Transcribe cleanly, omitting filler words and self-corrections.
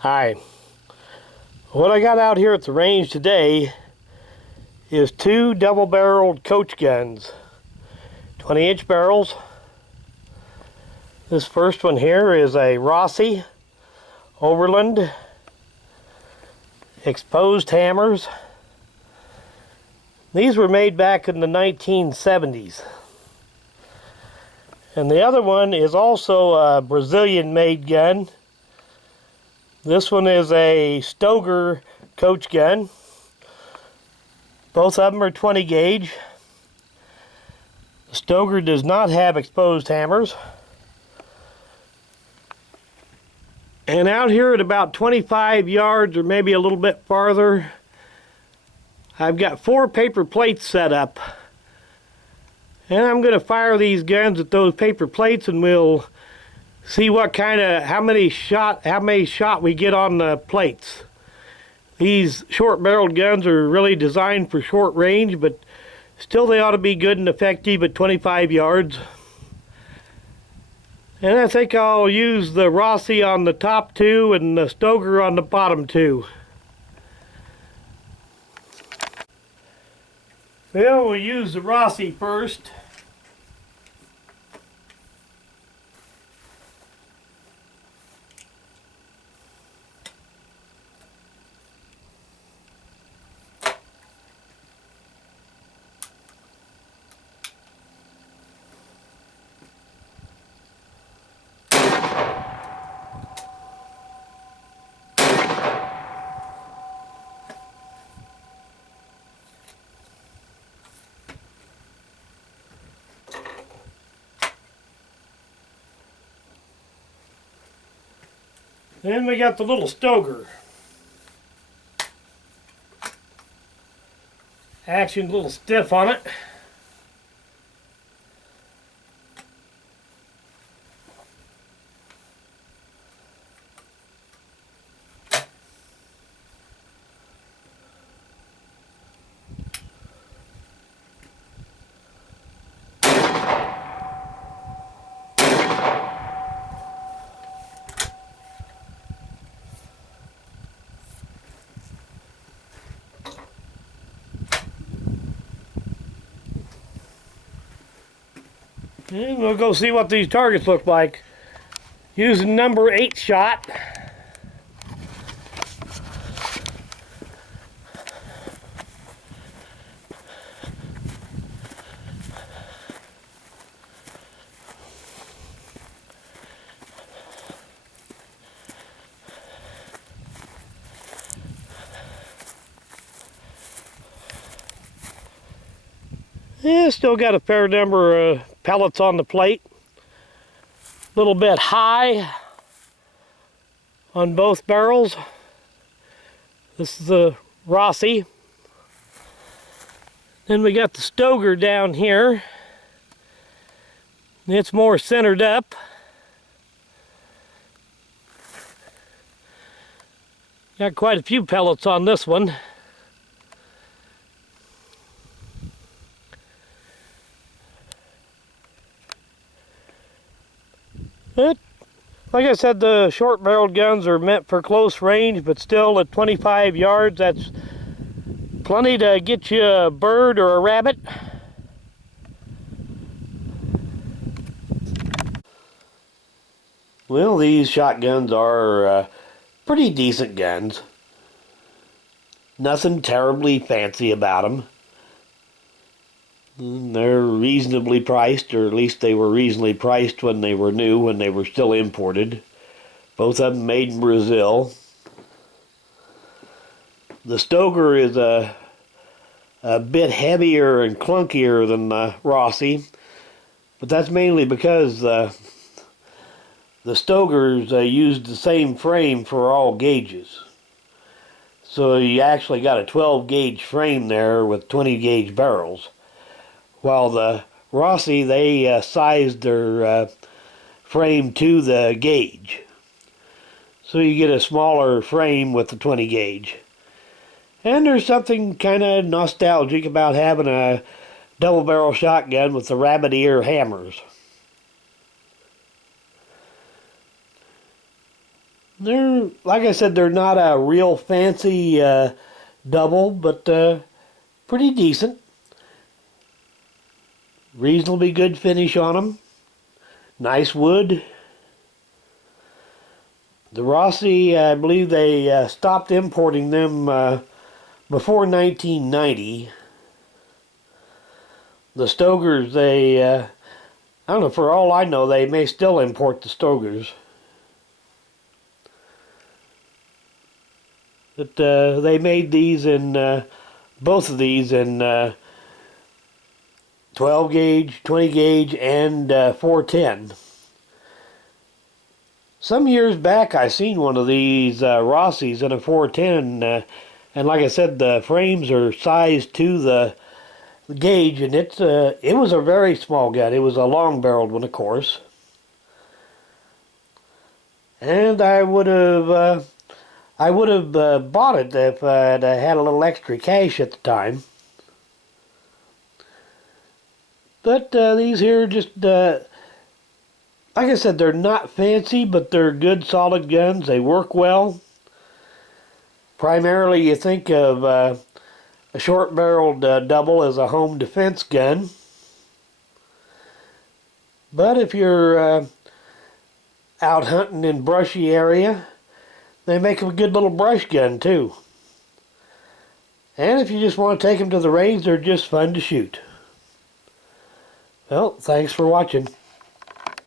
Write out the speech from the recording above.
Hi. What I got out here at the range today is two double-barreled coach guns, 20-inch barrels. This first one here is a Rossi Overland exposed hammers. These were made back in the 1970s. And the other one is also a Brazilian-made gun. This one is a Stoger coach gun. Both of them are 20 gauge. The Stoger does not have exposed hammers. And out here at about 25 yards or maybe a little bit farther, I've got 4 paper plates set up. And I'm going to fire these guns at those paper plates, and we'll see what kind of how many shot we get on the plates. These short-barreled guns are really designed for short range, but still they ought to be good and effective at 25 yards. And I think I'll use the Rossi on the top 2 and the Stoger on the bottom 2. Well, we'll use the Rossi first. Then we got the little Stoger. Action a little stiff on it. And we'll go see what these targets look like using number 8 shot. Yeah, still got a fair number of pellets on the plate. A little bit high on both barrels. This is the Rossi. Then we got the Stoger down here. It's more centered up. Got quite a few pellets on this one. Like I said, the short-barreled guns are meant for close range, but still at 25 yards, that's plenty to get you a bird or a rabbit. Well, these shotguns are pretty decent guns. Nothing terribly fancy about them. They're reasonably priced, or at least they were reasonably priced when they were new, when they were still imported. Both of them made in Brazil. The Stoger is a bit heavier and clunkier than the Rossi, but that's mainly because the Stogers used the same frame for all gauges. So you actually got a 12 gauge frame there with 20 gauge barrels. While the Rossi, they sized their frame to the gauge. So you get a smaller frame with the 20 gauge. And there's something kind of nostalgic about having a double barrel shotgun with the rabbit ear hammers. They're, like I said, they're not a real fancy double, but pretty decent. Reasonably good finish on them. Nice wood. The Rossi, I believe they stopped importing them before 1990. The Stogers, I don't know, for all I know, they may still import the Stogers. But they made these in, both of these in 12 gauge, 20 gauge, and 410. Some years back I seen one of these Rossi's in a 410, and like I said, the frames are sized to the gauge, and it was a very small gun. It was a long-barreled one, of course. And I would have bought it if I'd had a little extra cash at the time. But these here just, like I said, they're not fancy, but they're good, solid guns. They work well. Primarily, you think of a short-barreled double as a home defense gun. But if you're out hunting in brushy area, they make a good little brush gun too. And if you just want to take them to the range, they're just fun to shoot. Well, thanks for watching.